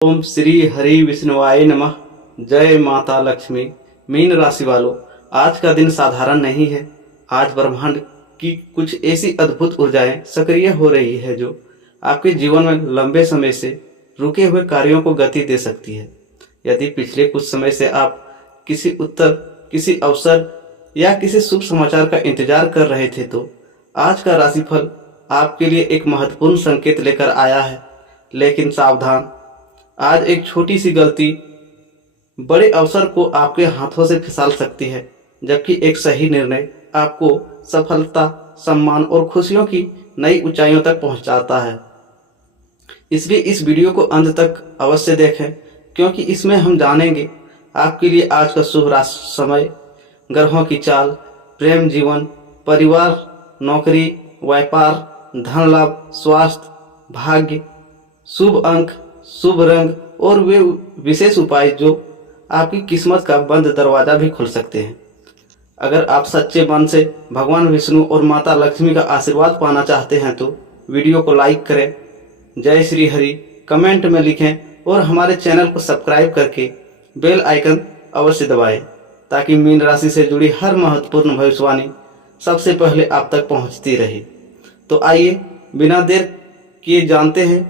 ओम श्री हरि विष्णुवाय नमः। जय माता लक्ष्मी। मीन राशि वालों, आज का दिन साधारण नहीं है। आज ब्रह्मांड की कुछ ऐसी अद्भुत ऊर्जाएं सक्रिय हो रही है जो आपके जीवन में लंबे समय से रुके हुए कार्यों को गति दे सकती है। यदि पिछले कुछ समय से आप किसी अवसर या किसी शुभ समाचार का इंतजार कर रहे थे तो आज का राशिफल आपके लिए एक महत्वपूर्ण संकेत लेकर आया है। लेकिन सावधान, आज एक छोटी सी गलती बड़े अवसर को आपके हाथों से फिसल सकती है, जबकि एक सही निर्णय आपको सफलता, सम्मान और खुशियों की नई ऊंचाइयों तक पहुंचाता है। इसलिए इस वीडियो को अंत तक अवश्य देखें, क्योंकि इसमें हम जानेंगे आपके लिए आज का शुभ राशि समय, ग्रहों की चाल, प्रेम जीवन, परिवार, नौकरी, व्यापार, धन लाभ, स्वास्थ्य, भाग्य, शुभ अंक, शुभ रंग और वे विशेष उपाय जो आपकी किस्मत का बंद दरवाजा भी खोल सकते हैं। अगर आप सच्चे मन से भगवान विष्णु और माता लक्ष्मी का आशीर्वाद पाना चाहते हैं तो वीडियो को लाइक करें, जय श्री हरि कमेंट में लिखें और हमारे चैनल को सब्सक्राइब करके बेल आइकन अवश्य दबाएं, ताकि मीन राशि से जुड़ी हर महत्वपूर्ण भविष्यवाणी सबसे पहले आप तक पहुंचती रहे। तो आइए बिना देर किए जानते हैं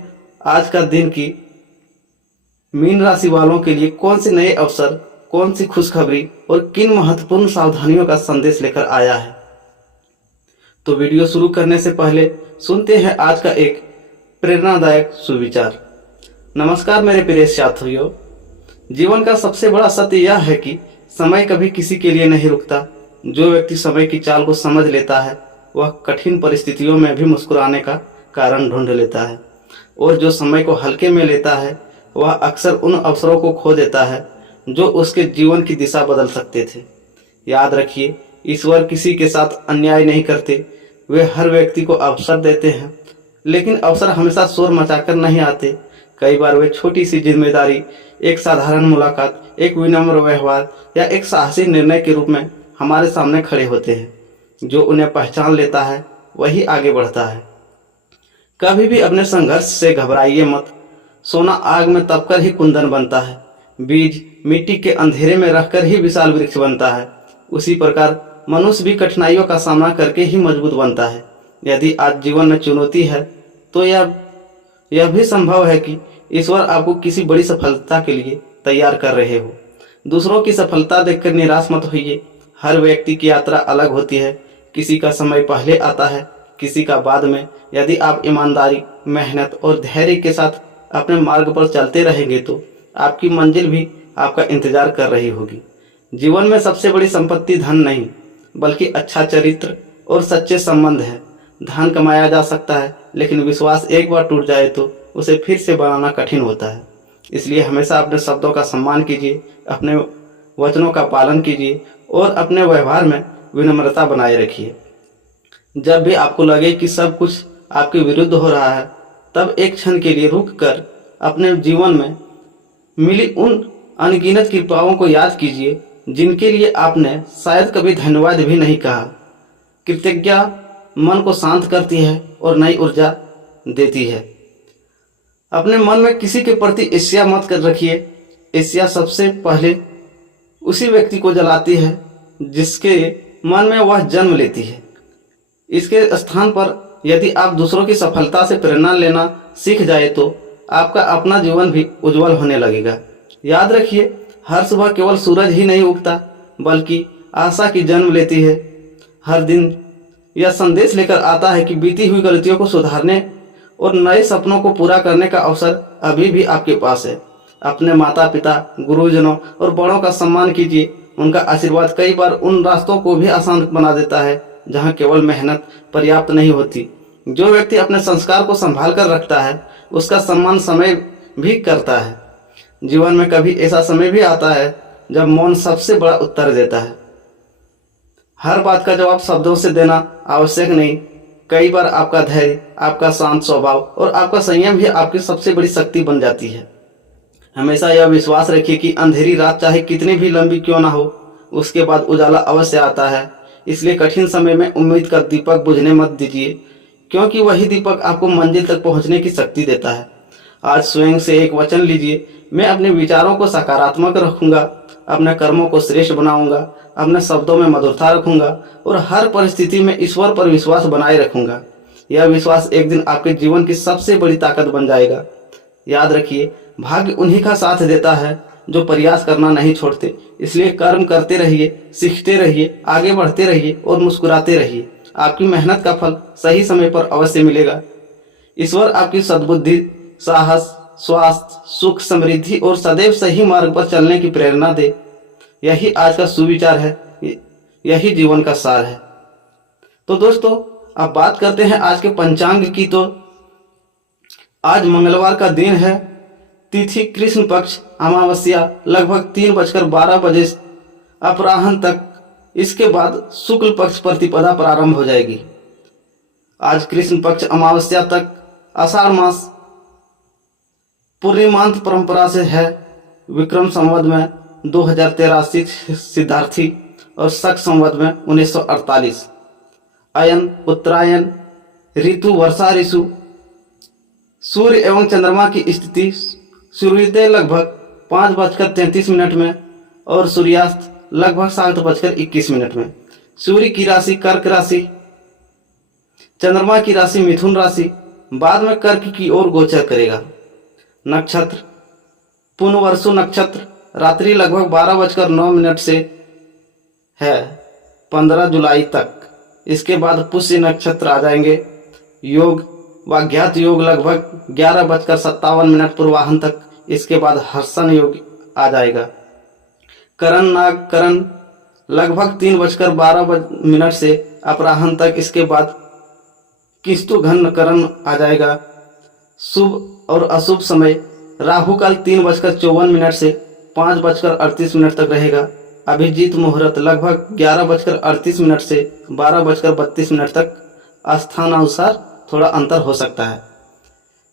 आज का दिन की मीन राशि वालों के लिए कौन से नए अवसर, कौन सी खुशखबरी और किन महत्वपूर्ण सावधानियों का संदेश लेकर आया है। तो वीडियो शुरू करने से पहले सुनते हैं आज का एक प्रेरणादायक सुविचार। नमस्कार मेरे प्रिय साथियों, जीवन का सबसे बड़ा सत्य यह है कि समय कभी किसी के लिए नहीं रुकता। जो व्यक्ति समय की चाल को समझ लेता है वह कठिन परिस्थितियों में भी मुस्कुराने का कारण ढूंढ लेता है, और जो समय को हल्के में लेता है वह अक्सर उन अवसरों को खो देता है जो उसके जीवन की दिशा बदल सकते थे। याद रखिए, ईश्वर किसी के साथ अन्याय नहीं करते। वे हर व्यक्ति को अवसर देते हैं, लेकिन अवसर हमेशा शोर मचाकर नहीं आते। कई बार वे छोटी सी जिम्मेदारी, एक साधारण मुलाकात, एक विनम्र व्यवहार या एक साहसी निर्णय के रूप में हमारे सामने खड़े होते हैं। जो उन्हें पहचान लेता है वही आगे बढ़ता है। कभी भी अपने संघर्ष से घबराइए मत। सोना आग में तपकर ही कुंदन बनता है, बीज मिट्टी के अंधेरे में रखकर ही विशाल वृक्ष बनता है। उसी प्रकार मनुष्य भी कठिनाइयों का सामना करके ही मजबूत बनता है। यदि आज जीवन में चुनौती है तो यह भी संभव है कि ईश्वर आपको किसी बड़ी सफलता के लिए तैयार कर रहे हो। दूसरों की सफलता देखकर निराश मत होइए। हर व्यक्ति की यात्रा अलग होती है। किसी का समय पहले आता है, किसी का बाद में। यदि आप ईमानदारी, मेहनत और धैर्य के साथ अपने मार्ग पर चलते रहेंगे तो आपकी मंजिल भी आपका इंतजार कर रही होगी। जीवन में सबसे बड़ी संपत्ति धन नहीं, बल्कि अच्छा चरित्र और सच्चे संबंध है। धन कमाया जा सकता है, लेकिन विश्वास एक बार टूट जाए तो उसे फिर से बनाना कठिन होता है। इसलिए हमेशा अपने शब्दों का सम्मान कीजिए, अपने वचनों का पालन कीजिए और अपने व्यवहार में विनम्रता बनाए रखिए। जब भी आपको लगे कि सब कुछ आपके विरुद्ध हो रहा है, तब एक क्षण के लिए रुक कर अपने जीवन में मिली उन अनगिनत कृपाओं को याद कीजिए, जिनके लिए आपने शायद कभी धन्यवाद भी नहीं कहा। कृतज्ञता मन को शांत करती है और नई ऊर्जा देती है। अपने मन में किसी के प्रति ईर्ष्या मत कर रखिए। ईर्ष्या सबसे पहले उसी व्यक्ति को जलाती है जिसके मन में वह जन्म लेती है। इसके स्थान पर यदि आप दूसरों की सफलता से प्रेरणा लेना सीख जाए तो आपका अपना जीवन भी उज्जवल होने लगेगा। याद रखिए, हर सुबह केवल सूरज ही नहीं उगता, बल्कि आशा की जन्म लेती है। हर दिन यह संदेश लेकर आता है कि बीती हुई गलतियों को सुधारने और नए सपनों को पूरा करने का अवसर अभी भी आपके पास है। अपने माता पिता, गुरुजनों और बड़ों का सम्मान कीजिए। उनका आशीर्वाद कई बार उन रास्तों को भी आसान बना देता है जहां केवल मेहनत पर्याप्त नहीं होती। जो व्यक्ति अपने संस्कार को संभाल कर रखता है उसका सम्मान समय भी करता है। जीवन में कभी ऐसा समय भी आता है जब मौन सबसे बड़ा उत्तर देता है। हर बात का जवाब शब्दों से देना आवश्यक नहीं। कई बार आपका धैर्य, आपका शांत स्वभाव और आपका संयम भी आपकी सबसे बड़ी शक्ति बन जाती है। हमेशा यह विश्वास रखिए कि अंधेरी रात चाहे कितनी भी लंबी क्यों ना हो, उसके बाद उजाला अवश्य आता है। इसलिए कठिन समय में उम्मीद का दीपक बुझने मत दीजिए, क्योंकि वही दीपक आपको मंजिल तक पहुंचने की शक्ति देता है। आज स्वयं से एक वचन लीजिए, मैं अपने विचारों को सकारात्मक रखूंगा, अपने कर्मों को श्रेष्ठ बनाऊंगा, अपने शब्दों में मधुरता रखूंगा और हर परिस्थिति में ईश्वर पर विश्वास बनाए रखूंगा। यह विश्वास एक दिन आपके जीवन की सबसे बड़ी ताकत बन जाएगा। याद रखिए, भाग्य उन्हीं का साथ देता है जो प्रयास करना नहीं छोड़ते। इसलिए कर्म करते रहिए, सीखते रहिए, आगे बढ़ते रहिए और मुस्कुराते रहिए। आपकी मेहनत का फल सही समय पर अवश्य मिलेगा। ईश्वर आपकी सद्बुद्धि, साहस, स्वास्थ्य, सुख, समृद्धि और सदैव सही मार्ग पर चलने की प्रेरणा दे। यही आज का सुविचार है, यही जीवन का सार है। तो दोस्तों, अब बात करते हैं आज के पंचांग की। तो आज मंगलवार का दिन है, तिथि कृष्ण पक्ष, अमावस्या लगभग 3:12 अपराह्न तक। इसके बाद शुक्ल पक्ष प्रतिपदा प्रारंभ हो जाएगी। आज कृष्ण पक्ष अमावस्या तक आषाढ़ मास पूर्णिमांत परंपरा से है। विक्रम संवत में 2083 सिद्धार्थी और शक संवत में 1948। अयन उत्तरायण ऋतु वर्षा ऋतु। सूर्य एवं चंद्रमा की स्थिति सूर्योदय लगभग 5:33 में और सूर्यास्त लगभग 7:21 में। सूर्य की राशि कर्क राशि, चंद्रमा की राशि मिथुन राशि, बाद में कर्क की ओर गोचर करेगा। नक्षत्र पुनर्वसु नक्षत्र, रात्रि लगभग 12:09 से है 15 जुलाई तक। इसके बाद पुष्य नक्षत्र आ जाएंगे। योग व ज्ञात योग लगभग 11:57 पूर्वाह्न तक। इसके बाद हर्षण योग आ जाएगा। करण नाग करण लगभग 3:12 से अपराह्न तक। इसके बाद किस्तु घन करण आ जाएगा। शुभ और अशुभ समय राहु काल 3:54 से 5:38 तक रहेगा। अभिजीत मुहूर्त लगभग 11:38 से 12:32 तक। स्थानानुसार थोड़ा अंतर हो सकता है।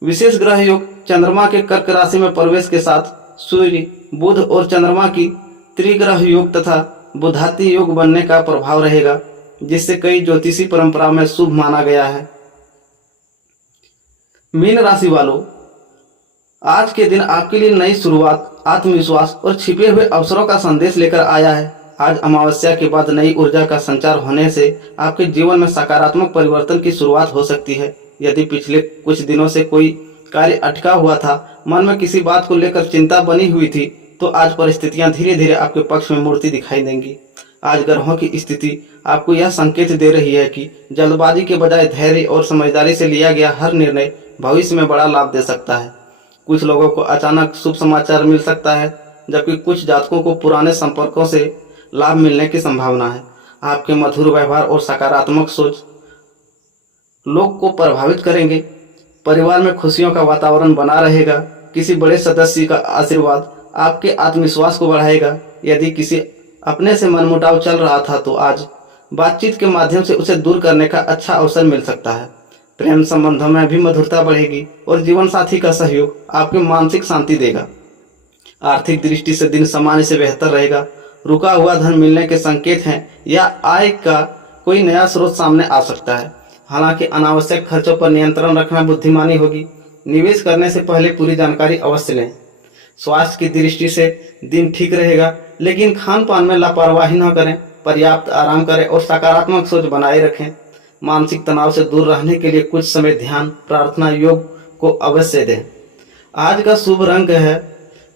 विशेष ग्रह योग चंद्रमा के कर्क राशि में प्रवेश के साथ सूर्य, बुध और चंद्रमा की त्रिग्रह योग तथा बुधाति योग बनने का प्रभाव रहेगा, जिससे कई ज्योतिषी परंपराओं में शुभ माना गया है। मीन राशि वालों, आज के दिन आपके लिए नई शुरुआत, आत्मविश्वास और छिपे हुए अवसरों का संदेश लेकर आया है। आज अमावस्या के बाद नई ऊर्जा का संचार होने से आपके जीवन में सकारात्मक परिवर्तन की शुरुआत हो सकती है। यदि पिछले कुछ दिनों से कोई कार्य अटका हुआ था, मन में किसी बात को लेकर चिंता बनी हुई थी, तो आज परिस्थितियां धीरे धीरे आपके पक्ष में मुड़ती दिखाई देंगी। आज ग्रहों की स्थिति आपको यह संकेत दे रही है कि जल्दबाजी के बजाय धैर्य और समझदारी से लिया गया हर निर्णय भविष्य में बड़ा लाभ दे सकता है। कुछ लोगों को अचानक शुभ समाचार मिल सकता है, जबकि कुछ जातकों को पुराने संपर्कों से लाभ मिलने की संभावना है। आपके मधुर व्यवहार और सकारात्मक सोच लोग को प्रभावित करेंगे। परिवार में खुशियों का वातावरण बना रहेगा। किसी बड़े सदस्य का आशीर्वाद आपके आत्मविश्वास को बढ़ाएगा। यदि किसी अपने से मनमुटाव चल रहा था, तो आज बातचीत के माध्यम से उसे दूर करने का अच्छा अवसर मिल सकता है। प्रेम संबंधों में भी मधुरता बढ़ेगी और जीवन साथी का सहयोग आपकी मानसिक शांति देगा। आर्थिक दृष्टि से दिन सामान्य से बेहतर रहेगा। रुका हुआ धन मिलने के संकेत हैं या आय का कोई नया स्रोत सामने आ सकता है। हालांकि अनावश्यक खर्चों पर नियंत्रण रखना बुद्धिमानी होगी। निवेश करने से पहले पूरी जानकारी अवश्य लें। स्वास्थ्य की दृष्टि से दिन ठीक रहेगा, लेकिन खान पान में लापरवाही न करें। पर्याप्त आराम करें और सकारात्मक सोच बनाए रखें। मानसिक तनाव से दूर रहने के लिए कुछ समय ध्यान, प्रार्थना, योग को अवश्य दें। आज का शुभ रंग है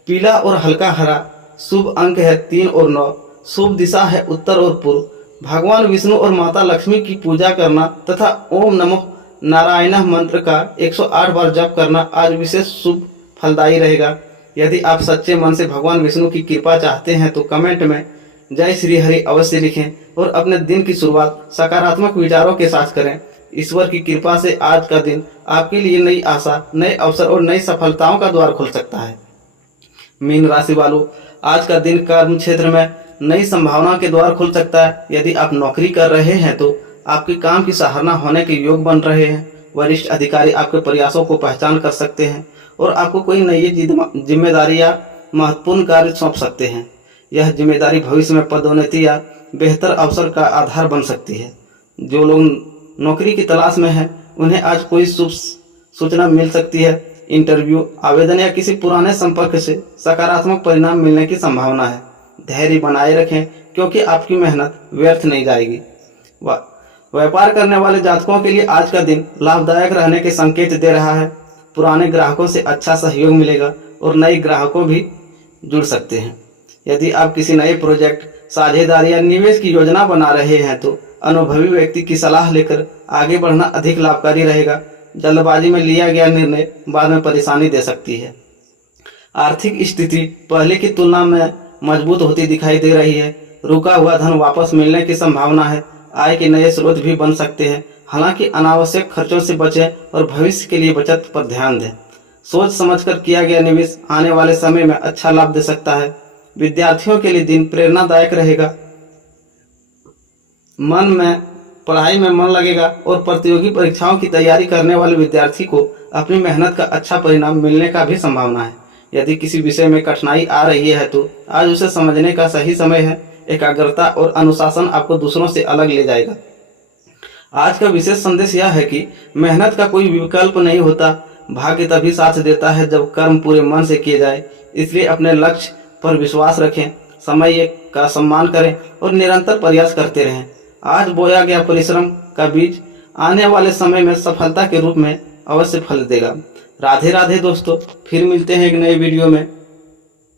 पीला और हल्का हरा। शुभ अंक है 3 और 9। शुभ दिशा है उत्तर और पूर्व। भगवान विष्णु और माता लक्ष्मी की पूजा करना तथा ओम नमो नारायण मंत्र का 108 बार जप करना आज विशेष शुभ फलदायी रहेगा। यदि आप सच्चे मन से भगवान विष्णु की कृपा चाहते हैं तो कमेंट में जय श्री हरि अवश्य लिखें और अपने दिन की शुरुआत सकारात्मक विचारों के साथ करें। ईश्वर की कृपा से आज का दिन आपके लिए नई आशा, नए अवसर और नई सफलताओं का द्वार खोल सकता है। मीन राशि वालों, आज का दिन कर्म क्षेत्र में नई संभावना के द्वार खुल सकता है। यदि आप नौकरी कर रहे हैं तो आपके काम की सराहना होने के योग बन रहे हैं। वरिष्ठ अधिकारी आपके प्रयासों को पहचान कर सकते हैं और आपको कोई नई जिम्मेदारी या महत्वपूर्ण कार्य सौंप सकते हैं। यह जिम्मेदारी भविष्य में पदोन्नति या बेहतर अवसर का आधार बन सकती है। जो लोग नौकरी की तलाश में हैं, उन्हें आज कोई शुभ सूचना मिल सकती है। इंटरव्यू, आवेदन या किसी पुराने संपर्क से सकारात्मक परिणाम मिलने की संभावना है। धैर्य बनाए रखें क्योंकि आपकी मेहनत व्यर्थ नहीं जाएगी। व्यापार करने वाले जातकों के लिए आज का दिन लाभदायक रहने के संकेत दे रहा है। पुराने ग्राहकों से अच्छा सहयोग मिलेगा और नए ग्राहकों भी जुड़ सकते हैं। यदि आप किसी नए प्रोजेक्ट, साझेदारी या निवेश की योजना बना रहे हैं तो अनुभवी व्यक्ति की सलाह लेकर आगे बढ़ना अधिक लाभकारी रहेगा। जल्दबाजी में लिया गया निर्णय बाद में परेशानी दे सकती है। आर्थिक स्थिति पहले की तुलना में मजबूत होती दिखाई दे रही है। रुका हुआ धन वापस मिलने की संभावना है। आय के नए स्रोत भी बन सकते हैं। हालांकि अनावश्यक खर्चों से बचें और भविष्य के लिए बचत पर ध्यान दें। सोच समझकर किया गया निवेश आने वाले समय में अच्छा लाभ दे सकता है। विद्यार्थियों के लिए दिन प्रेरणादायक रहेगा। पढ़ाई में मन लगेगा और प्रतियोगी परीक्षाओं की तैयारी करने वाले विद्यार्थी को अपनी मेहनत का अच्छा परिणाम मिलने का भी संभावना है। यदि किसी विषय में कठिनाई आ रही है तो आज उसे समझने का सही समय है। एकाग्रता और अनुशासन आपको दूसरों से अलग ले जाएगा। आज का विशेष संदेश यह है कि मेहनत का कोई विकल्प नहीं होता। भाग्य तभी साथ देता है जब कर्म पूरे मन से किए जाए। इसलिए अपने लक्ष्य पर विश्वास रखें, समय का सम्मान करें और निरंतर प्रयास करते रहें। आज बोया गया परिश्रम का बीज आने वाले समय में सफलता के रूप में अवश्य फल देगा। राधे राधे दोस्तों, फिर मिलते हैं एक नए वीडियो में।